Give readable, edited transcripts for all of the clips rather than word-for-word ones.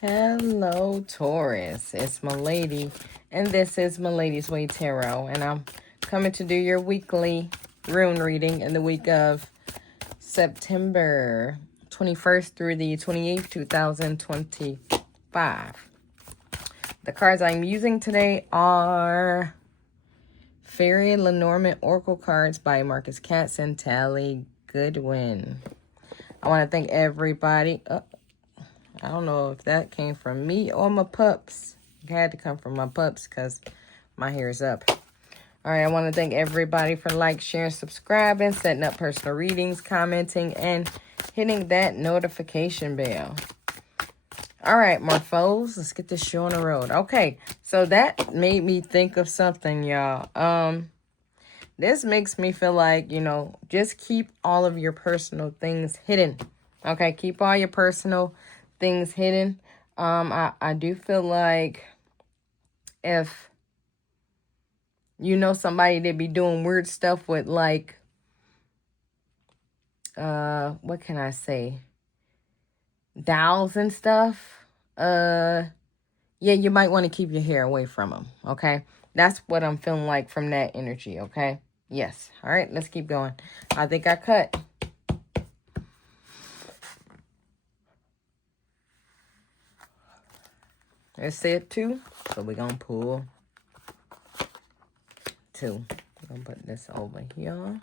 Hello, Taurus. It's Milady, and this is Milady's Way Tarot, and I'm coming to do your weekly rune reading in the week of September 21st through the 28th, 2025. The cards I'm using today are Fairy Lenormand Oracle cards by Marcus Katz and Tally Goodwin. I want to thank everybody. I don't know if that came from me or my pups. It had to come from my pups because my hair is up. All right, I want to thank everybody for sharing, subscribing, setting up personal readings, commenting, and hitting that notification bell. All right, Morphos, let's get this show on the road. Okay, so that made me think of something, y'all. This makes me feel like, just keep all of your personal things hidden. Okay, keep all your personal things hidden. I do feel like if you know somebody that be doing weird stuff with what can I say? Dolls and stuff. Yeah, you might want to keep your hair away from them. Okay, that's what I'm feeling like from that energy. Okay, yes. All right, let's keep going. I think I cut. Let's say it 2. So we're going to pull 2. I'm going to put this over here.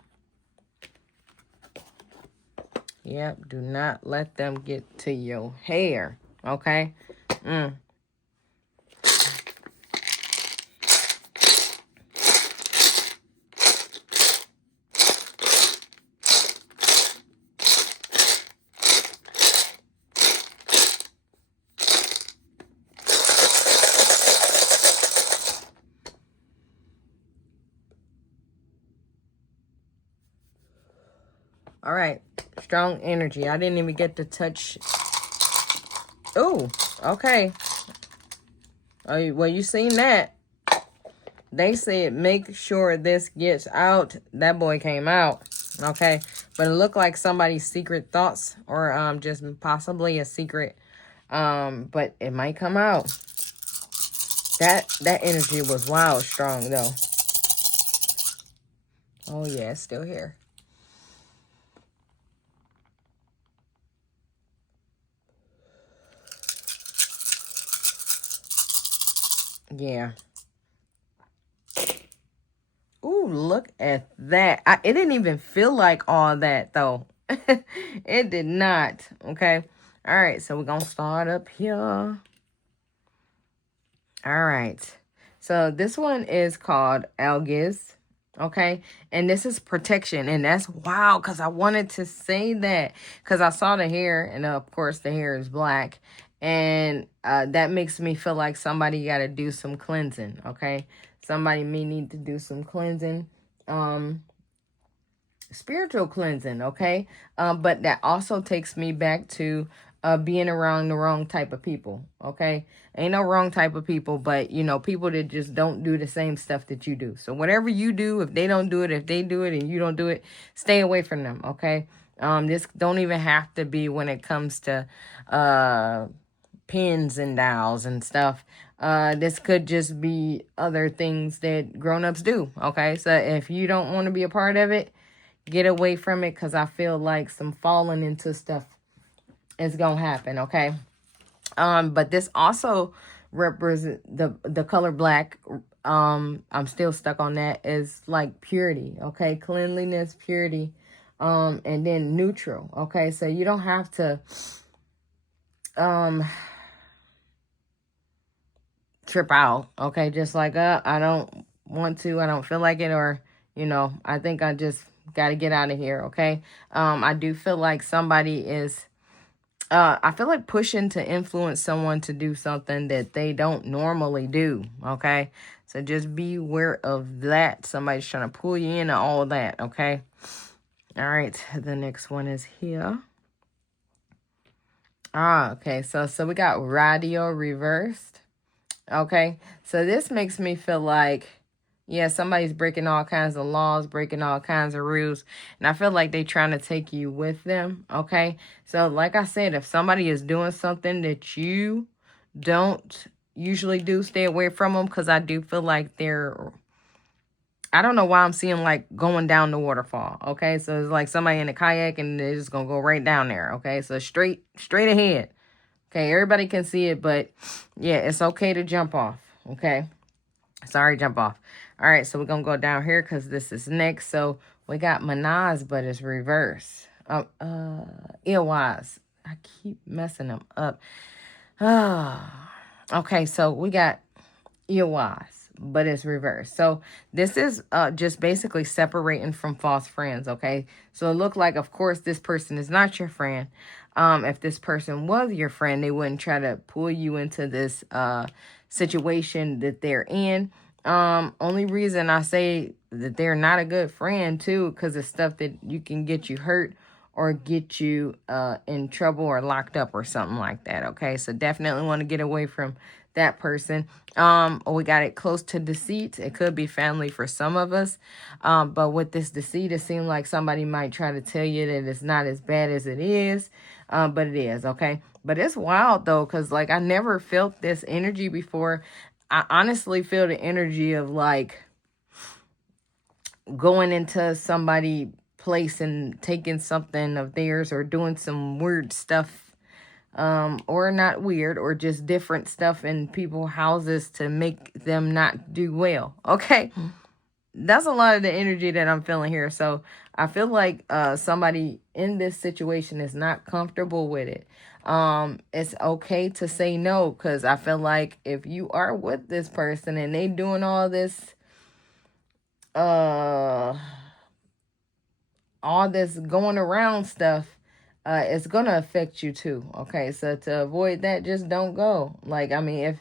Yep, do not let them get to your hair. Okay? All right. Strong energy. I didn't even get to touch. Oh, okay. Oh, well, you seen that. They said make sure this gets out. That boy came out. Okay. But it looked like somebody's secret thoughts or just possibly a secret. But it might come out. That energy was wild strong though. Oh yeah, it's still here. Yeah. Ooh, look at that. It didn't even feel like all that, though. It did not. Okay. All right. So we're going to start up here. All right. So this one is called Algiz. Okay. And this is protection. And that's wow, because I wanted to say that because I saw the hair. And of course, the hair is black. And that makes me feel like somebody got to do some cleansing. Okay. Somebody may need to do some cleansing, spiritual cleansing, okay? But that also takes me back to being around the wrong type of people, okay? Ain't no wrong type of people, but, people that just don't do the same stuff that you do. So whatever you do, if they don't do it, if they do it and you don't do it, stay away from them, okay? This don't even have to be when it comes to pins and dials and stuff. This could just be other things that grown-ups do, okay? So if you don't want to be a part of it, get away from it because I feel like some falling into stuff is going to happen, okay? But this also represents the color black. I'm still stuck on that, is like purity, okay? Cleanliness, purity, and then neutral, okay? So you don't have to trip out, okay? Just like, I don't want to, I don't feel like it, or, I think I just got to get out of here, okay? I do feel like somebody is, I feel like pushing to influence someone to do something that they don't normally do, okay? So just be aware of that. Somebody's trying to pull you into all of that, okay? All right, the next one is here. Okay, so we got radio reversed. Okay, so this makes me feel like, yeah, somebody's breaking all kinds of laws, breaking all kinds of rules, and I feel like they're trying to take you with them, okay? So like I said, if somebody is doing something that you don't usually do. Stay away from them because I do feel like they're, I don't know why I'm seeing like going down the waterfall. Okay, so it's like somebody in a kayak and they're just gonna go right down there. Okay, so straight ahead. Okay, everybody can see it, but yeah, it's okay to jump off. Okay, sorry, jump off. All right, so we're gonna go down here because this is next. So we got Manaz, but it's reverse. Illwise. I keep messing them up. Okay, so we got Illwise, but it's reversed. So this is just basically separating from false friends, okay? So it looked like, of course, this person is not your friend. If this person was your friend, they wouldn't try to pull you into this situation that they're in. Only reason I say that they're not a good friend, too, because it's stuff that you can get you hurt or get you in trouble or locked up or something like that, okay? So definitely want to get away from that person. We got it close to deceit. It could be family for some of us. But with this deceit, it seems like somebody might try to tell you that it's not as bad as it is. But it is, okay? But it's wild, though, because, like, I never felt this energy before. I honestly feel the energy of, like, going into somebody's place and taking something of theirs or doing some weird stuff, or not weird, or just different stuff in people's houses to make them not do well. Okay, that's a lot of the energy that I'm feeling here. So I feel like somebody in this situation is not comfortable with it. It's okay to say no, because I feel like if you are with this person and they doing all this going around stuff, it's gonna affect you too. Okay, so to avoid that, just don't go. Like, I mean, if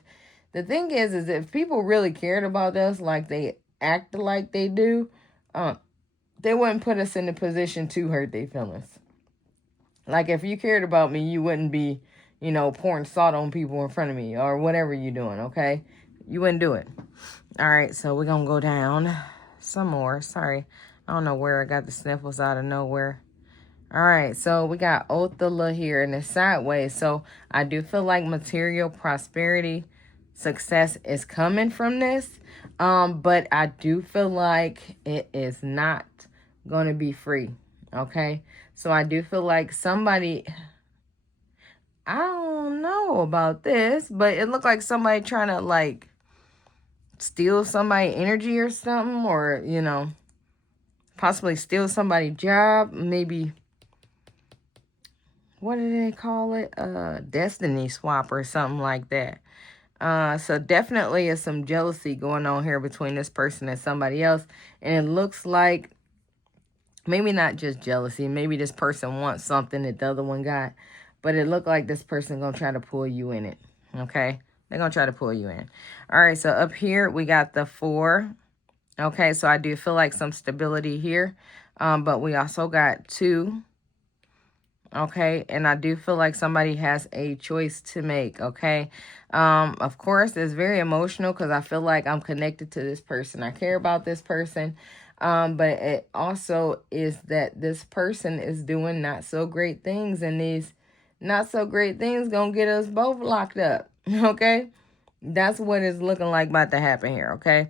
the thing is if people really cared about us like they act like they do, they wouldn't put us in a position to hurt their feelings. Like, if you cared about me, you wouldn't be, pouring salt on people in front of me or whatever you're doing, okay? You wouldn't do it. All right, so we're gonna go down some more. Sorry, I don't know where I got the sniffles out of nowhere. All right, so we got ᛉThey here in the sideways. So I do feel like material prosperity, success is coming from this. But I do feel like it is not going to be free. Okay, so I do feel like somebody, I don't know about this, but it looked like somebody trying to like steal somebody's energy or something, or, possibly steal somebody's job. Maybe, what do they call it? Destiny swap or something like that. So definitely is some jealousy going on here between this person and somebody else. And it looks like maybe not just jealousy. Maybe this person wants something that the other one got. But it looked like this person going to try to pull you in it. Okay? They're going to try to pull you in. All right, so up here we got the 4. Okay, so I do feel like some stability here. But we also got 2. Okay, and I do feel like somebody has a choice to make, okay? Of course, it's very emotional because I feel like I'm connected to this person. I care about this person, but it also is that this person is doing not so great things, and these not so great things gonna get us both locked up, okay? That's what is looking like about to happen here, okay?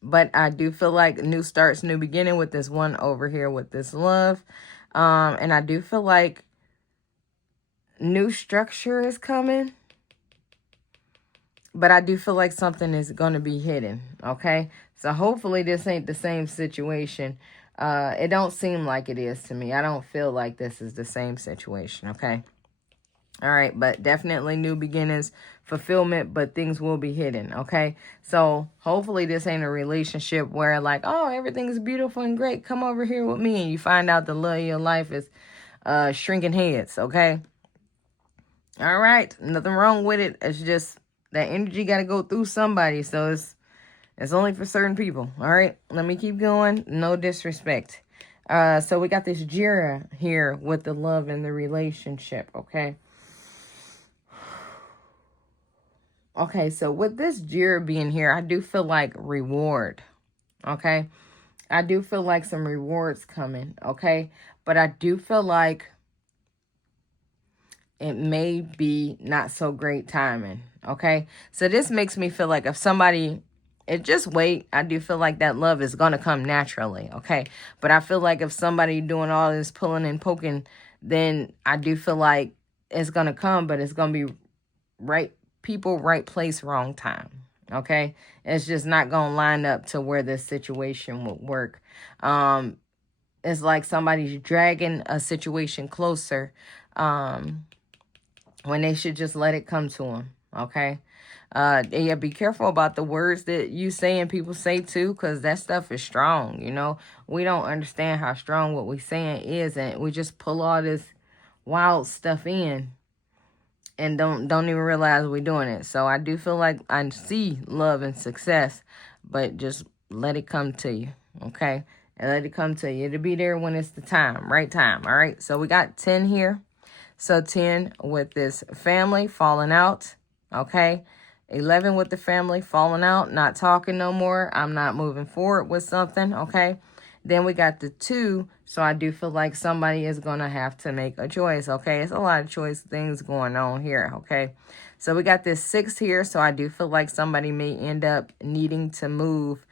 But I do feel like new starts, new beginning with this one over here with this love. And I do feel like new structure is coming. But I do feel like something is going to be hidden, okay? So hopefully this ain't the same situation. It don't seem like it is to me. I don't feel like this is the same situation, okay? All right, but definitely new beginnings, fulfillment, but things will be hidden, okay? So hopefully this ain't a relationship where like, oh, everything's beautiful and great. Come over here with me. And you find out the love of your life is shrinking heads, okay? All right, nothing wrong with it. It's just that energy got to go through somebody. So it's only for certain people, all right? Let me keep going. No disrespect. So we got this Jira here with the love and the relationship, okay? Okay, so with this Jira being here, I do feel like reward, okay? I do feel like some rewards coming, okay? But I do feel like it may be not so great timing. Okay. So this makes me feel like if somebody, just wait. I do feel like that love is going to come naturally. Okay. But I feel like if somebody doing all this pulling and poking, then I do feel like it's going to come, but it's going to be right people, right place, wrong time. Okay. It's just not going to line up to where this situation would work. It's like somebody's dragging a situation closer, when they should just let it come to them. Okay. Yeah, be careful about the words that you say and people say too, because that stuff is strong. You know, we don't understand how strong what we saying is, and we just pull all this wild stuff in and don't even realize we're doing it. So I do feel like I see love and success, but just let it come to you. Okay. And let it come to you. It'll be there when it's the time, right time. All right. So we got 10 here. So 10 with this family falling out. Okay. 11 with the family falling out, not talking no more. I'm not moving forward with something. Okay. Then we got the 2. So I do feel like somebody is going to have to make a choice. Okay. It's a lot of choice things going on here. Okay. So we got this 6 here. So I do feel like somebody may end up needing to move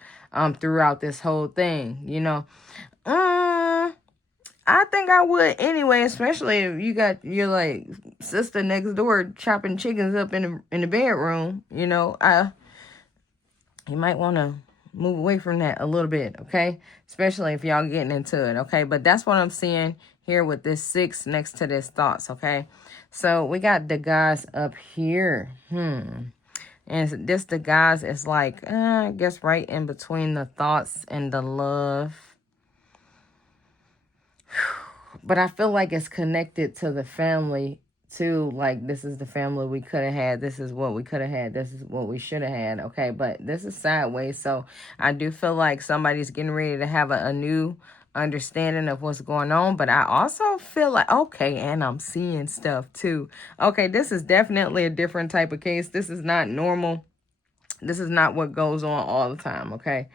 throughout this whole thing. You know, I think I would anyway, especially if you got your like sister next door chopping chickens up in the bedroom. You know, you might want to move away from that a little bit, okay? Especially if y'all getting into it, okay? But that's what I'm seeing here with this 6 next to this thoughts, okay? So we got the guys up here. And this the guys is like, I guess right in between the thoughts and the love. But I feel like it's connected to the family too. Like, this is the family we could have had. This is what we could have had. This is what we should have had. Okay, but this is sideways. So I do feel like somebody's getting ready to have a new understanding of what's going on. But I also feel like, okay, and I'm seeing stuff too. Okay, this is definitely a different type of case. This is not normal. This is not what goes on all the time. Okay.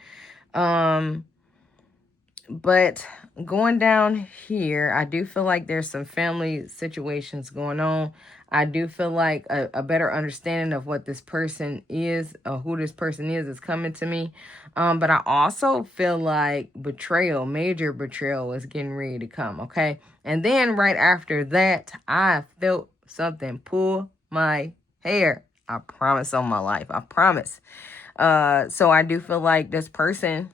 But going down here, I do feel like there's some family situations going on. I do feel like a better understanding of what this person is, or who this person is coming to me. But I also feel like betrayal, major betrayal is getting ready to come, okay? And then right after that, I felt something pull my hair. I promise on my life. I promise. So I do feel like this person...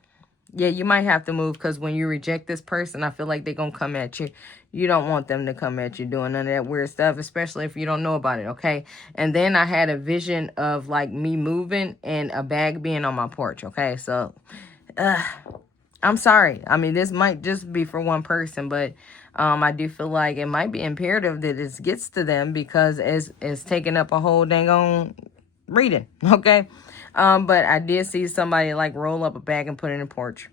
Yeah, you might have to move, because when you reject this person, I feel like they're going to come at you. You don't want them to come at you doing none of that weird stuff, especially if you don't know about it, okay? And then I had a vision of, like, me moving and a bag being on my porch, okay? So, I'm sorry. I mean, this might just be for one person, but I do feel like it might be imperative that it gets to them, because it's taking up a whole dang on reading, okay? But I did see somebody like roll up a bag and put it in the porch.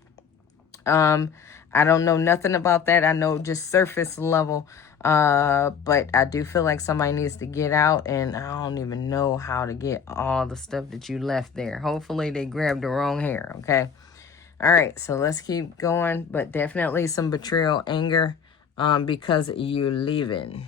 I don't know nothing about that. I know just surface level. But I do feel like somebody needs to get out, and I don't even know how to get all the stuff that you left there. Hopefully they grabbed the wrong hair. Okay. All right. So let's keep going, but definitely some betrayal, anger, because you leaving.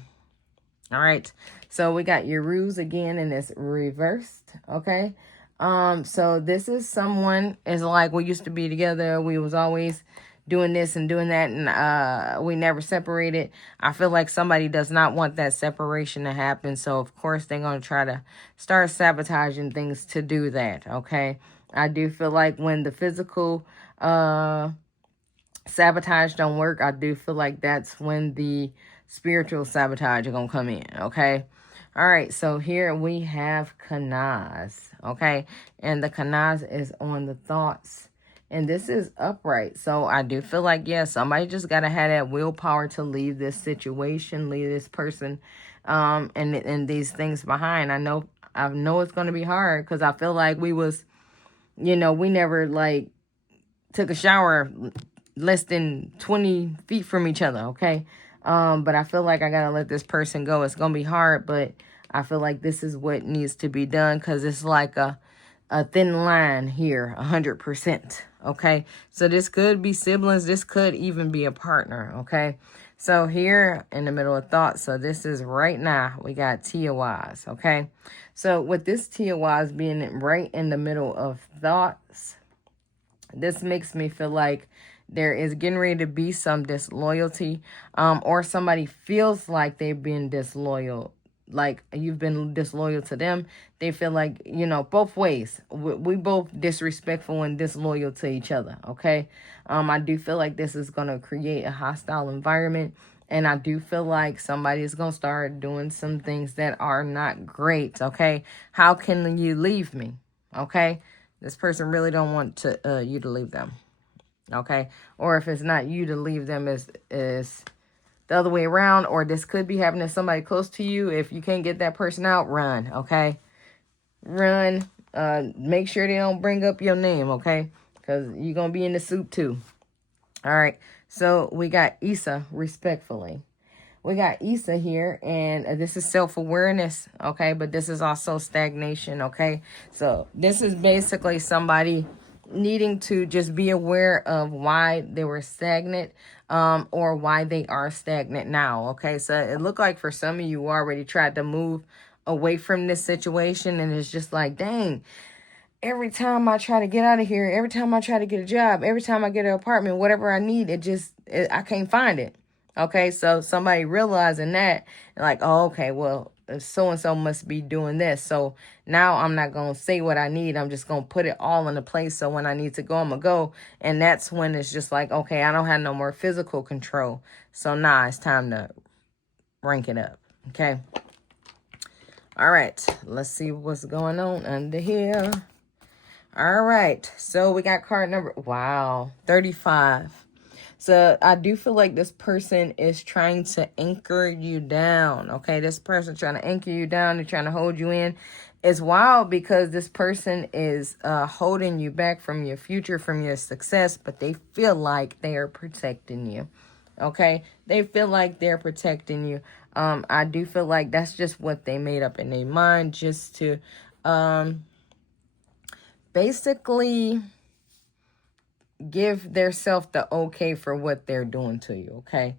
All right. So we got your ruse again, and it's reversed. Okay. So this is someone is like, we used to be together. We was always doing this and doing that, and we never separated. I feel like somebody does not want that separation to happen. So of course they're going to try to start sabotaging things to do that. Okay. I do feel like when the physical, sabotage don't work, I do feel like that's when the spiritual sabotage are going to come in. Okay. All right, so here we have Kanaz, okay? And the Kanaz is on the thoughts. And this is upright. So I do feel like, yeah, somebody just got to have that willpower to leave this situation, leave this person, and these things behind. I know it's going to be hard, because I feel like we was, you know, we never, like, took a shower less than 20 feet from each other, okay? But I feel like I got to let this person go. It's going to be hard, but I feel like this is what needs to be done, because it's like a thin line here, 100%, okay? So this could be siblings. This could even be a partner, okay? So here in the middle of thoughts, so this is right now, we got TOIs, okay? So with this TOIs being right in the middle of thoughts, this makes me feel like there is getting ready to be some disloyalty, or somebody feels like they've been disloyal, like you've been disloyal to them. They feel like, you know, both ways. We both disrespectful and disloyal to each other, okay? I do feel like this is going to create a hostile environment, and I do feel like somebody is going to start doing some things that are not great, okay? How can you leave me, okay? This person really don't want to you to leave them, okay? Or if it's not you to leave them, is the other way around, or this could be happening to somebody close to you. If you can't get that person out, run, okay? Run. Make sure they don't bring up your name, okay? Because you're going to be in the soup too. All right. So we got Issa, respectfully. We got Issa here, and this is self-awareness, okay? But this is also stagnation, okay? So this is basically somebody needing to just be aware of why they were stagnant, or why they are stagnant now, okay? So it looked like for some of you already tried to move away from this situation, and it's just like, dang, every time I try to get out of here, every time I try to get a job, every time I get an apartment, whatever I need, I can't find it. Okay, so somebody realizing that, like, oh, okay, well, so-and-so must be doing this. So now I'm not going to say what I need. I'm just going to put it all into place. So when I need to go, I'm going to go. And that's when it's just like, okay, I don't have no more physical control. So now it's time to rank it up. Okay. All right, let's see what's going on under here. All right, so we got card number, wow, 35. So I do feel like this person is trying to anchor you down, okay? This person trying to anchor you down. They're trying to hold you in. It's wild because this person is holding you back from your future, from your success, but they feel like they are protecting you, okay? They feel like they're protecting you. I do feel like that's just what they made up in their mind, just to basically give their self the okay for what they're doing to you, okay?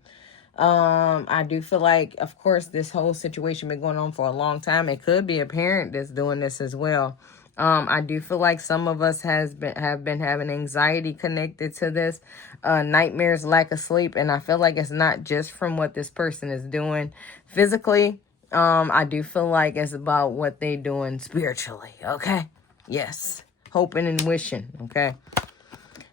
I do feel like, of course, this whole situation been going on for a long time. It could be a parent that's doing this as well. I do feel like some of us have been having anxiety connected to this, nightmares, lack of sleep, and I feel like it's not just from what this person is doing physically. I do feel like it's about what they doing spiritually, okay? Yes, hoping and wishing, okay?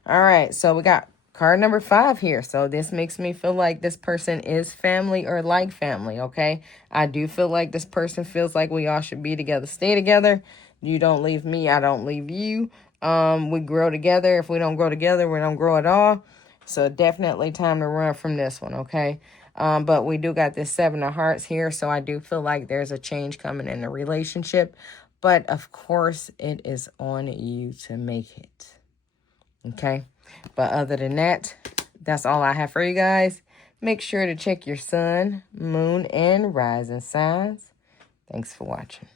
All right, so we got card number 5 here. So this makes me feel like this person is family or like family, okay? I do feel like this person feels like we all should be together, stay together. You don't leave me, I don't leave you. We grow together. If we don't grow together, we don't grow at all. So definitely time to run from this one, okay? But we do got this 7 of hearts here, so I do feel like there's a change coming in the relationship. But, of course, it is on you to make it. Okay, but other than that, that's all I have for you guys. Make sure to check your sun, moon, and rising signs. Thanks for watching.